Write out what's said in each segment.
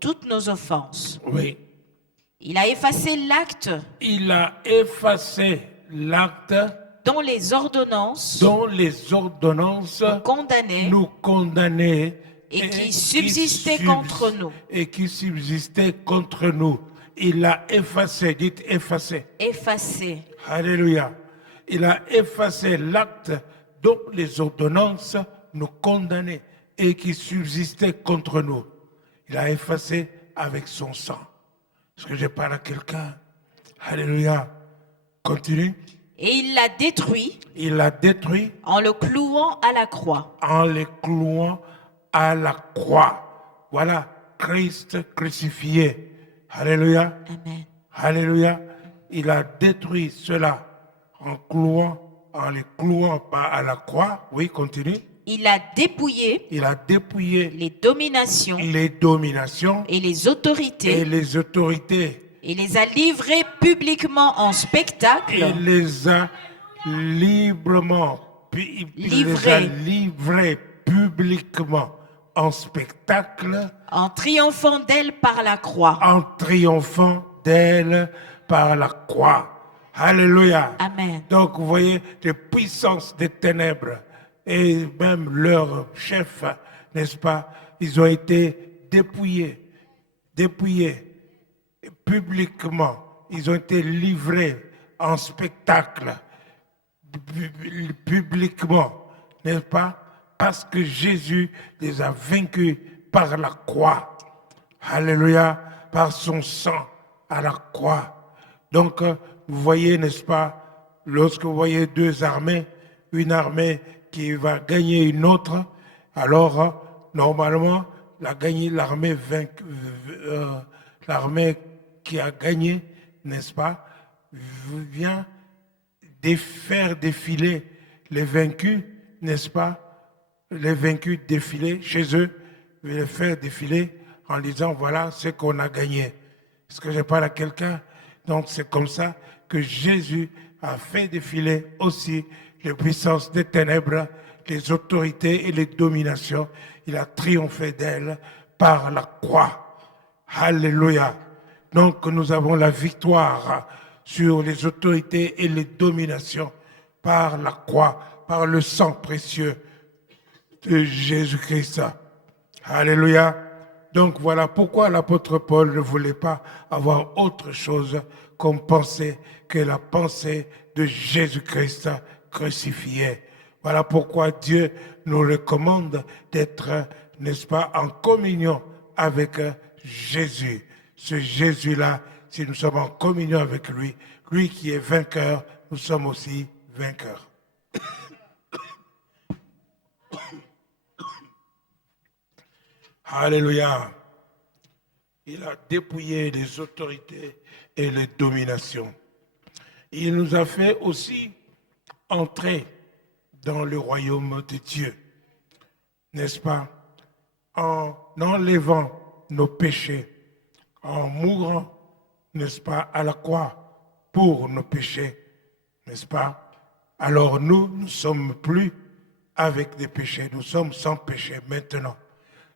toutes nos offenses. Oui. Il a effacé l'acte Il a effacé l'acte dont les ordonnances nous condamnaient et qui subsistait contre nous. Et qui subsistait contre nous. Il a effacé, dites effacé. Effacé. Alléluia. Il a effacé l'acte dont les ordonnances nous condamnaient et qui subsistait contre nous. Il a effacé avec son sang. Est-ce que je parle à quelqu'un? Alléluia. Continue. Et il l'a détruit. Il l'a détruit. En le clouant à la croix. En le clouant à la croix. Voilà Christ crucifié. Alléluia. Amen. Alléluia. Il a détruit cela en le clouant pas à la croix. Oui, continue. Il a dépouillé. Il a dépouillé les dominations. Et les autorités. Et les a livrés publiquement en spectacle. Et les a livrés publiquement en spectacle. En triomphant d'elle par la croix. Alléluia. Amen. Donc vous voyez les puissances des ténèbres et même leurs chefs, n'est-ce pas, ils ont été dépouillés publiquement. Ils ont été livrés en spectacle publiquement, n'est-ce pas, parce que Jésus les a vaincus par la croix. Alléluia, par son sang à la croix. Donc, vous voyez, n'est-ce pas, lorsque vous voyez deux armées, une armée qui va gagner une autre, alors, normalement, l'armée qui a gagné, n'est-ce pas, vient faire défiler les vaincus, n'est-ce pas, les vaincus défiler chez eux, les faire défiler en disant voilà ce qu'on a gagné. Est-ce que je parle à quelqu'un? Donc c'est comme ça que Jésus a fait défiler aussi les puissances des ténèbres, les autorités et les dominations. Il a triomphé d'elles par la croix. Alléluia. Donc nous avons la victoire sur les autorités et les dominations par la croix, par le sang précieux de Jésus-Christ. Alléluia. Donc voilà pourquoi l'apôtre Paul ne voulait pas avoir autre chose comme pensée que la pensée de Jésus-Christ crucifié. Voilà pourquoi Dieu nous recommande d'être, n'est-ce pas, en communion avec Jésus. Ce Jésus-là, si nous sommes en communion avec lui, lui qui est vainqueur, nous sommes aussi vainqueurs. Alléluia. Il a dépouillé les autorités et les dominations. Il nous a fait aussi entrer dans le royaume de Dieu, n'est-ce pas? En enlevant nos péchés, en mourant, n'est-ce pas, à la croix pour nos péchés, n'est-ce pas? Alors nous ne sommes plus avec des péchés, nous sommes sans péché maintenant.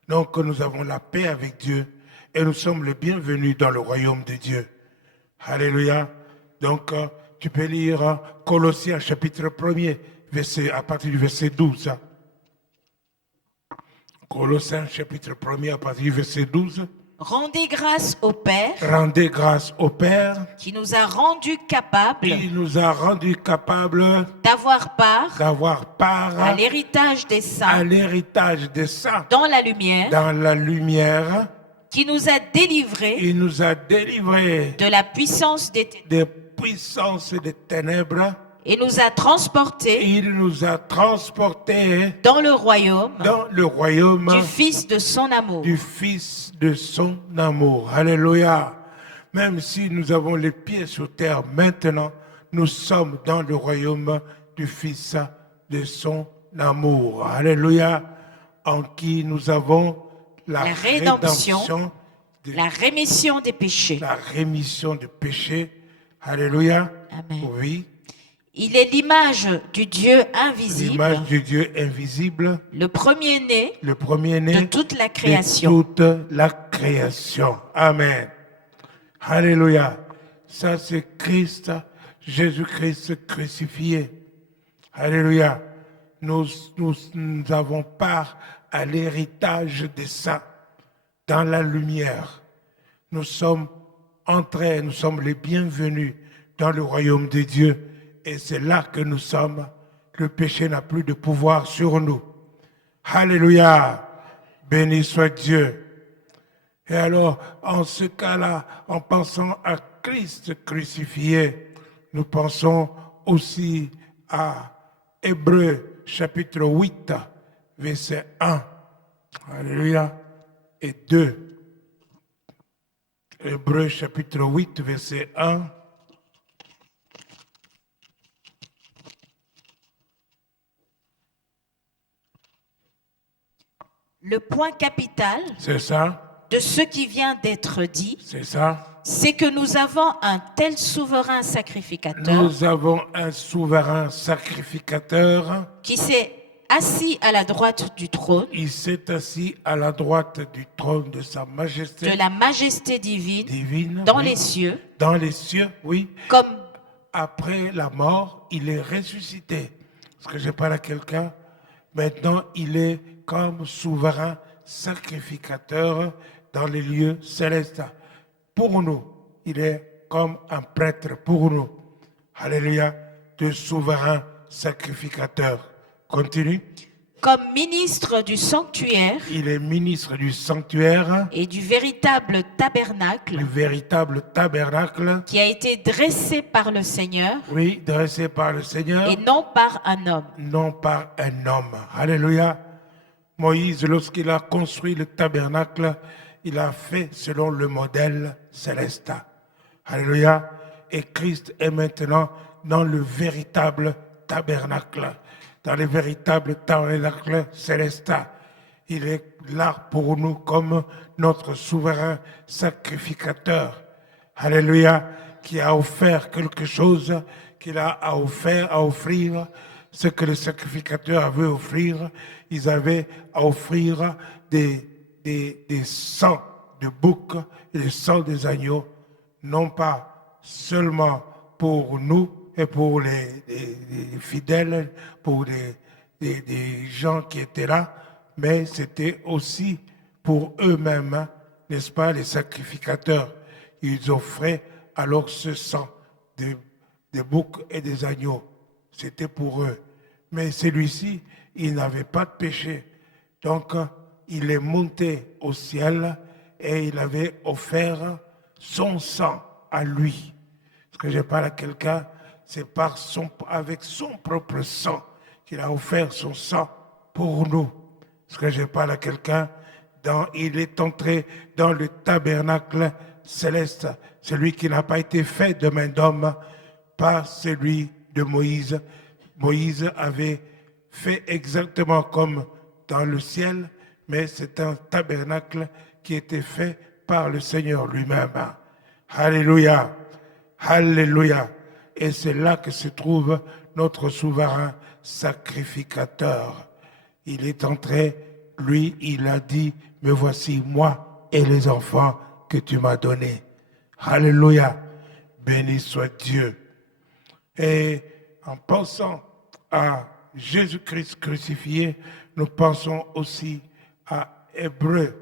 Donc nous avons la paix avec Dieu et nous sommes les bienvenus dans le royaume de Dieu. Alléluia. Donc tu peux lire Colossiens chapitre 1er, à partir du verset 12. Colossiens chapitre 1er à partir du verset 12. Rendez grâce au Père. Rendez grâce au Père. Qui nous a rendus capables. Il nous a rendus capables. D'avoir part. À l'héritage des saints. À l'héritage des saints. Dans la lumière. Dans la lumière. Qui nous a délivrés. Il nous a délivrés. De la puissance des ténèbres. Des puissances des ténèbres. Et nous a transportés. Il nous a transportés. Dans le royaume. Du Fils de son amour. Du Fils de son amour. Alléluia. Même si nous avons les pieds sur terre maintenant, nous sommes dans le royaume du Fils de son amour. Alléluia. En qui nous avons la rédemption, la rémission des péchés. La rémission des péchés. Alléluia. Amen. Oui. Il est l'image du Dieu invisible, l'image du Dieu invisible, le premier-né le de premier-né toute la de création. toute la création. Amen. Alléluia. Ça, c'est Christ, Jésus-Christ crucifié. Alléluia. Nous avons part à l'héritage des saints dans la lumière. Nous sommes entrés, nous sommes les bienvenus dans le royaume de Dieu. Et c'est là que nous sommes. Le péché n'a plus de pouvoir sur nous. Alléluia. Béni soit Dieu. Et alors, en ce cas-là, en pensant à Christ crucifié, nous pensons aussi à Hébreux chapitre 8, verset 1. Alléluia. Et 2. Hébreux chapitre 8, verset 1. Le point capital C'est ça, de ce qui vient d'être dit, c'est ça. c'est que nous avons un tel souverain sacrificateur Nous avons un souverain sacrificateur. qui s'est assis à la droite du trône, Il s'est assis à la droite du trône de sa majesté de la majesté divine, divine. dans Oui. les cieux, Dans les cieux, oui. comme Après la mort, il est ressuscité. Est-ce que je parle à quelqu'un? Maintenant, il est comme souverain sacrificateur dans les lieux célestes. Pour nous, il est comme un prêtre pour nous. Alléluia, de souverain sacrificateur. Continue. comme ministre du sanctuaire Il est ministre du sanctuaire, et du véritable tabernacle le véritable tabernacle, qui a été dressé par le Seigneur oui, dressé par le Seigneur, et non par un homme. non par un homme. Alléluia. Moïse, lorsqu'il a construit le tabernacle, il a fait selon le modèle céleste. Alléluia. Et Christ est maintenant dans le véritable tabernacle, dans le véritable tabernacle céleste. Il est là pour nous comme notre souverain sacrificateur. Alléluia. Qui a offert quelque chose, qu'il a à offrir, ce que le sacrificateur avait offrir. Ils avaient à offrir des sangs de boucs et des sangs des agneaux, non pas seulement pour nous et pour les fidèles, pour des gens qui étaient là, mais c'était aussi pour eux-mêmes, n'est-ce pas, les sacrificateurs. Ils offraient alors ce sang des boucs et des agneaux. C'était pour eux. Mais celui-ci, il n'avait pas de péché. Donc, il est monté au ciel et il avait offert son sang à lui. Ce que je parle à quelqu'un, c'est avec son propre sang qu'il a offert son sang pour nous. Ce que je parle à quelqu'un, il est entré dans le tabernacle céleste, celui qui n'a pas été fait de main d'homme, pas celui de Moïse. Moïse avait fait exactement comme dans le ciel, mais c'est un tabernacle qui était fait par le Seigneur lui-même. Alléluia, alléluia. Et c'est là que se trouve notre souverain sacrificateur. Il est entré, lui, il a dit, me voici moi et les enfants que tu m'as donnés. Alléluia, béni soit Dieu. Et en pensant à Jésus-Christ crucifié, nous pensons aussi à Hébreux,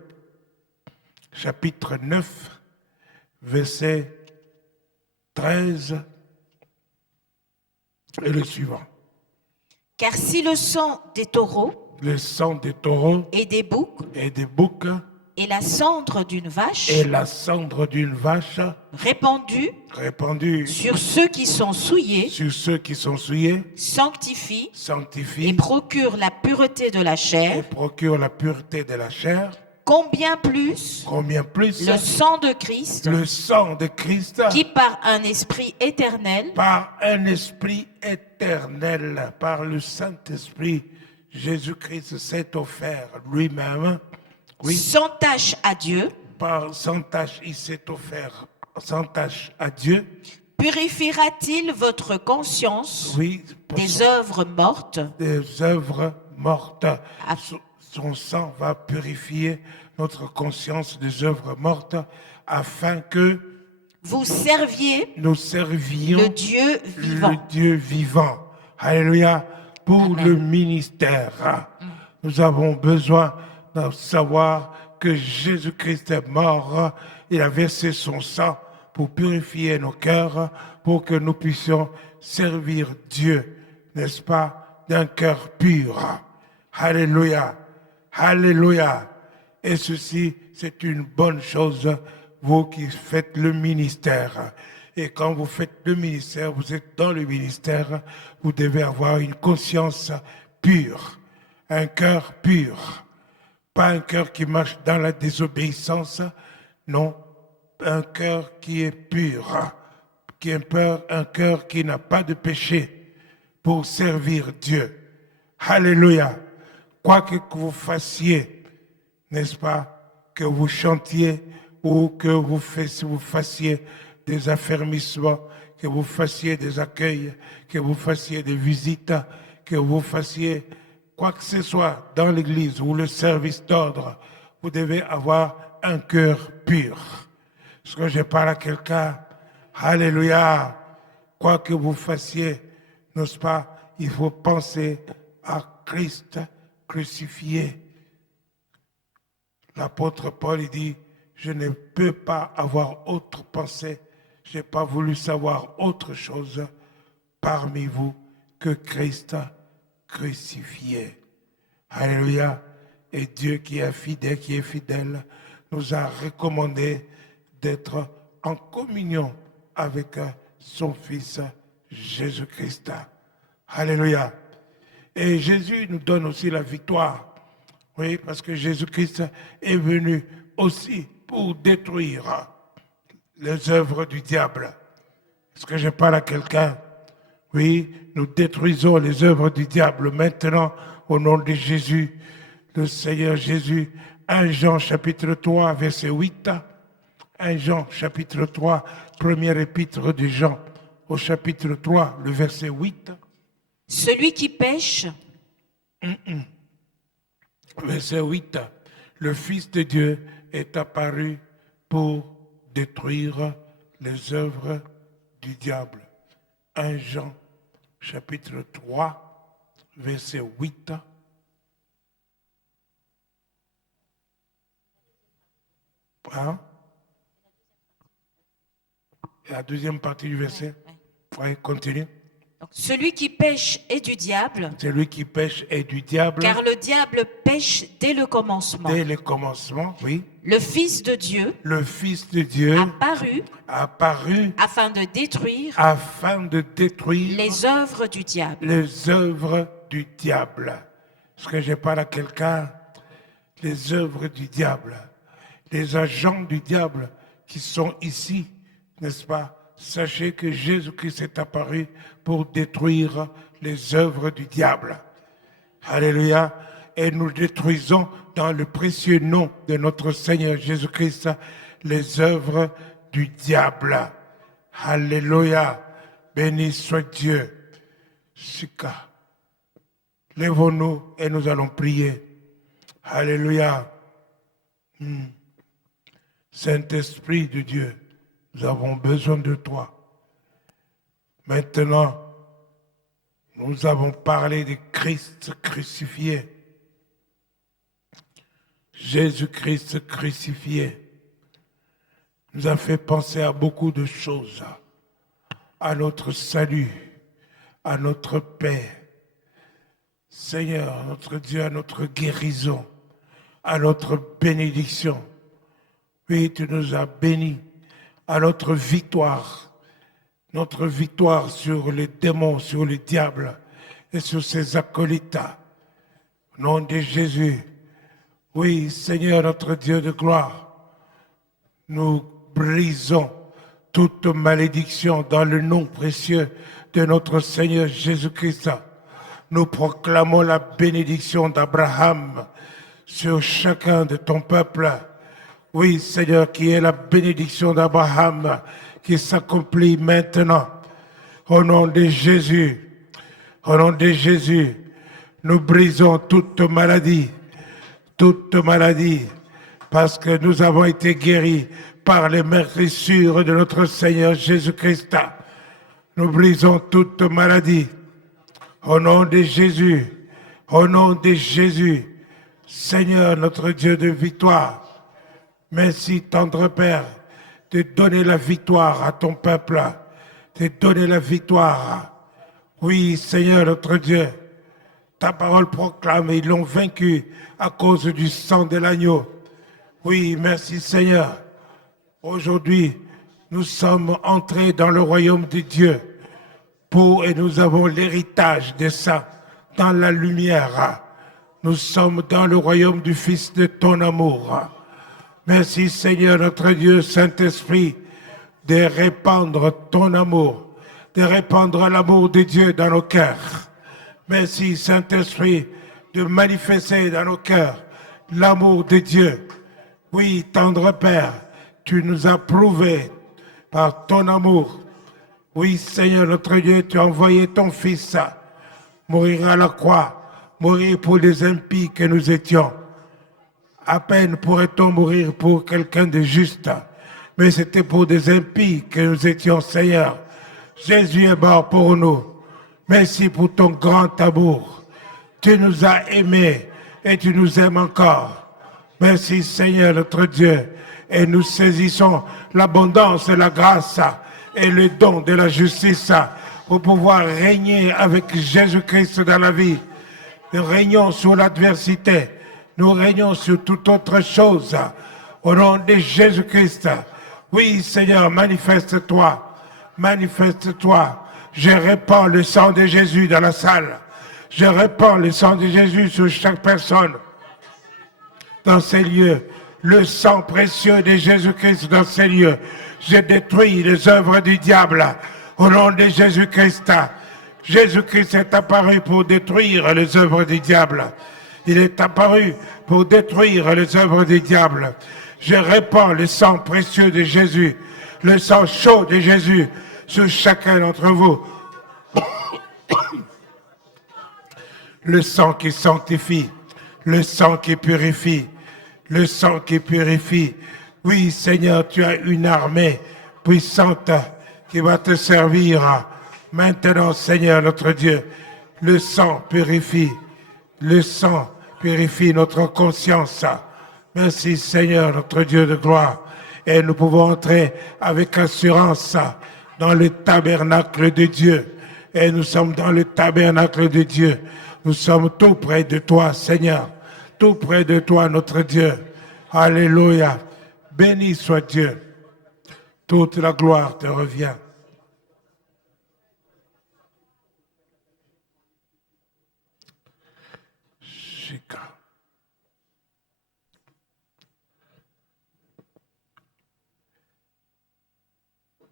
chapitre 9, verset 13 et le suivant. Car si le sang des taureaux Le sang des taureaux et des boucs et des boucs et la cendre d'une vache et la cendre d'une vache répandue sur ceux qui sont souillés sur ceux qui sont souillés sanctifie sanctifie et procure la pureté de la et chair, procure la pureté de la chair, combien plus le sang de Christ, le sang de Christ qui par un esprit éternel par un esprit éternel, par le Saint-Esprit, Jésus-Christ s'est offert lui-même, oui, sans tache à Dieu, sans tâche, il s'est offert sans tâche à Dieu, Purifiera-t-il votre conscience Oui, des œuvres mortes des œuvres mortes. Ah. Son sang va purifier notre conscience des œuvres mortes afin que vous serviez nous servions le Dieu vivant. le Dieu vivant. Alléluia. Pour Amen. le ministère, nous avons besoin de savoir que Jésus-Christ est mort. Il a versé son sang pour purifier nos cœurs, pour que nous puissions servir Dieu, n'est-ce pas, d'un cœur pur. Alléluia. Alléluia. Et ceci, c'est une bonne chose, vous qui faites le ministère. Et quand vous faites le ministère, vous êtes dans le ministère, vous devez avoir une conscience pure, un cœur pur. Pas un cœur qui marche dans la désobéissance, non, un cœur qui est pur, qui est un cœur qui n'a pas de péché pour servir Dieu. Alléluia. Quoi que vous fassiez, n'est-ce pas, que vous chantiez ou que vous fassiez des affermissements, que vous fassiez des accueils, que vous fassiez des visites, que vous fassiez quoi que ce soit dans l'église ou le service d'ordre, vous devez avoir un cœur pur. Est-ce que je parle à quelqu'un? Alléluia. Quoi que vous fassiez, n'est-ce pas, il faut penser à Christ crucifié. L'apôtre Paul, il dit, je ne peux pas avoir autre pensée, je n'ai pas voulu savoir autre chose parmi vous que Christ crucifié. Alléluia. Et Dieu qui est fidèle, nous a recommandé d'être en communion avec son Fils Jésus-Christ. Alléluia. Et Jésus nous donne aussi la victoire. Oui, parce que Jésus-Christ est venu aussi pour détruire les œuvres du diable. Est-ce que je parle à quelqu'un? Oui, nous détruisons les œuvres du diable maintenant au nom de Jésus, le Seigneur Jésus. 1 Jean chapitre 3, verset 8. 1 Jean chapitre 3, première épître de Jean, au chapitre 3, le verset 8. Celui qui pêche. Verset 8. Le Fils de Dieu est apparu pour détruire les œuvres du diable. 1 Jean chapitre 3, verset 8. Hein? La deuxième partie du verset. Oui, continue. Donc, celui qui pêche est du diable. Celui qui pêche est du diable. Car le diable pêche dès le commencement. Dès le commencement, oui. Le Fils de Dieu. Le Fils de Dieu apparu afin de détruire les œuvres du diable. Les œuvres du diable. Est-ce que je parle à quelqu'un? Les œuvres du diable. Les agents du diable qui sont ici, n'est-ce pas? Sachez que Jésus-Christ est apparu pour détruire les œuvres du diable. Alléluia. Et nous détruisons dans le précieux nom de notre Seigneur Jésus-Christ les œuvres du diable. Alléluia. Béni soit Dieu. Shika. Lèvons-nous et nous allons prier. Alléluia. Saint-Esprit de Dieu, nous avons besoin de toi. Maintenant, nous avons parlé de Christ crucifié. Jésus-Christ crucifié nous a fait penser à beaucoup de choses, à notre salut, à notre paix. Seigneur, notre Dieu, à notre guérison, à notre bénédiction. Oui, tu nous as bénis, à notre victoire sur les démons, sur les diables et sur ses acolytes. Au nom de Jésus, oui, Seigneur, notre Dieu de gloire, nous brisons toute malédiction dans le nom précieux de notre Seigneur Jésus-Christ. Nous proclamons la bénédiction d'Abraham sur chacun de ton peuple. Oui, Seigneur, qui est la bénédiction d'Abraham, qui s'accomplit maintenant. Au nom de Jésus, au nom de Jésus, nous brisons toute maladie, parce que nous avons été guéris par les meurtrissures de notre Seigneur Jésus-Christ. Nous brisons toute maladie. Au nom de Jésus, au nom de Jésus, Seigneur notre Dieu de victoire, merci tendre Père de donner la victoire à ton peuple, de donner la victoire. Oui, Seigneur notre Dieu, ta parole proclame, ils l'ont vaincu à cause du sang de l'agneau. Oui, merci Seigneur. Aujourd'hui, nous sommes entrés dans le royaume de Dieu et nous avons l'héritage de ça dans la lumière. Nous sommes dans le royaume du Fils de ton amour. Merci Seigneur notre Dieu, Saint-Esprit, de répandre ton amour, de répandre l'amour de Dieu dans nos cœurs. Merci Saint-Esprit de manifester dans nos cœurs l'amour de Dieu. Oui, tendre Père, tu nous as prouvé par ton amour. Oui, Seigneur notre Dieu, tu as envoyé ton Fils mourir à la croix, mourir pour les impies que nous étions. À peine pourrait-on mourir pour quelqu'un de juste, mais c'était pour des impies que nous étions, Seigneur. Jésus est mort pour nous. Merci pour ton grand amour. Tu nous as aimés et tu nous aimes encore. Merci Seigneur notre Dieu. Et nous saisissons l'abondance et la grâce et le don de la justice pour pouvoir régner avec Jésus-Christ dans la vie. Nous régnons sur l'adversité. Nous régnons sur toute autre chose. Au nom de Jésus-Christ. Oui Seigneur, manifeste-toi. Manifeste-toi. Je répands le sang de Jésus dans la salle. Je répands le sang de Jésus sur chaque personne dans ces lieux. Le sang précieux de Jésus-Christ dans ces lieux. Je détruis les œuvres du diable au nom de Jésus-Christ. Jésus-Christ est apparu pour détruire les œuvres du diable. Il est apparu pour détruire les œuvres du diable. Je répands le sang précieux de Jésus, le sang chaud de Jésus sur chacun d'entre vous. Le sang qui sanctifie, le sang qui purifie, le sang qui purifie. Oui, Seigneur, tu as une armée puissante qui va te servir. Maintenant, Seigneur, notre Dieu, le sang purifie. Le sang purifie notre conscience. Merci, Seigneur, notre Dieu de gloire. Et nous pouvons entrer avec assurance dans le tabernacle de Dieu. Et nous sommes dans le tabernacle de Dieu. Nous sommes tout près de toi, Seigneur. Tout près de toi, notre Dieu. Alléluia. Béni soit Dieu. Toute la gloire te revient.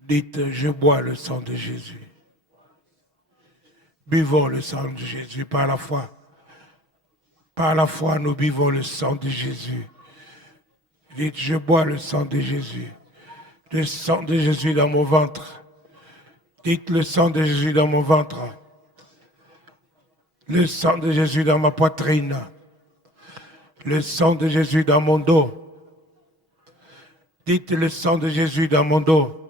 Dites, je bois le sang de Jésus. Buvons le sang de Jésus par la foi. Par la foi, nous buvons le sang de Jésus. Dites, je bois le sang de Jésus. Le sang de Jésus dans mon ventre. Dites, le sang de Jésus dans mon ventre. Le sang de Jésus dans ma poitrine. Le sang de Jésus dans mon dos. Dites, le sang de Jésus dans mon dos.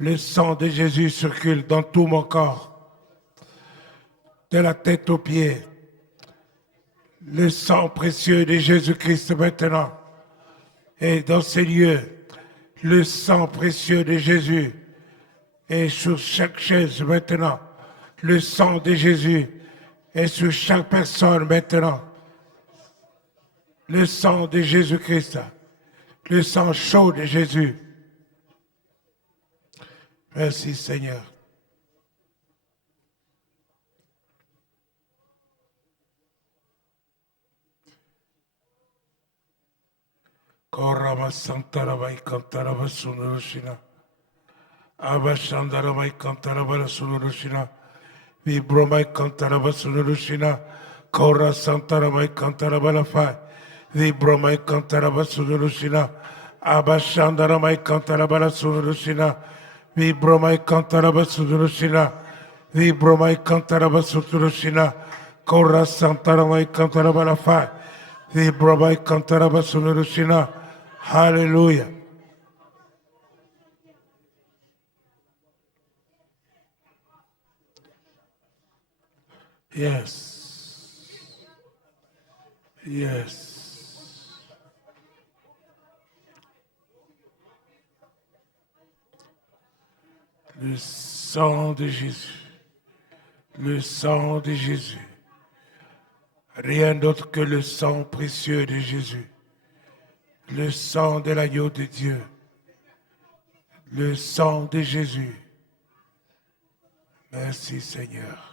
Le sang de Jésus circule dans tout mon corps, de la tête aux pieds. Le sang précieux de Jésus-Christ maintenant. Et dans ces lieux, le sang précieux de Jésus est sur chaque chaise maintenant. Le sang de Jésus est sur chaque personne maintenant. Le sang de Jésus-Christ, le sang chaud de Jésus. Merci Seigneur. Korama Santarabai Kantaraba Sunurushina. Abashandarabai Kantaraba Sunurushina. Vibromai Kantaraba Sunurushina. Kora Santarabai Kantaraba Lafai. Vibromai Kantaraba Sunurushina. Abashandaramai Kantarabala Sunurushina. Vibromai Kantaraba Sunurushina. Vibromai Kantaraba Sunurushina. Kora Santaramai Kantarabala Fai. Vibromai Kantaraba Sunurushina. Hallelujah. Yes. Yes. Le sang de Jésus. Le sang de Jésus. Rien d'autre que le sang précieux de Jésus. Le sang de l'agneau de Dieu. Le sang de Jésus. Merci Seigneur.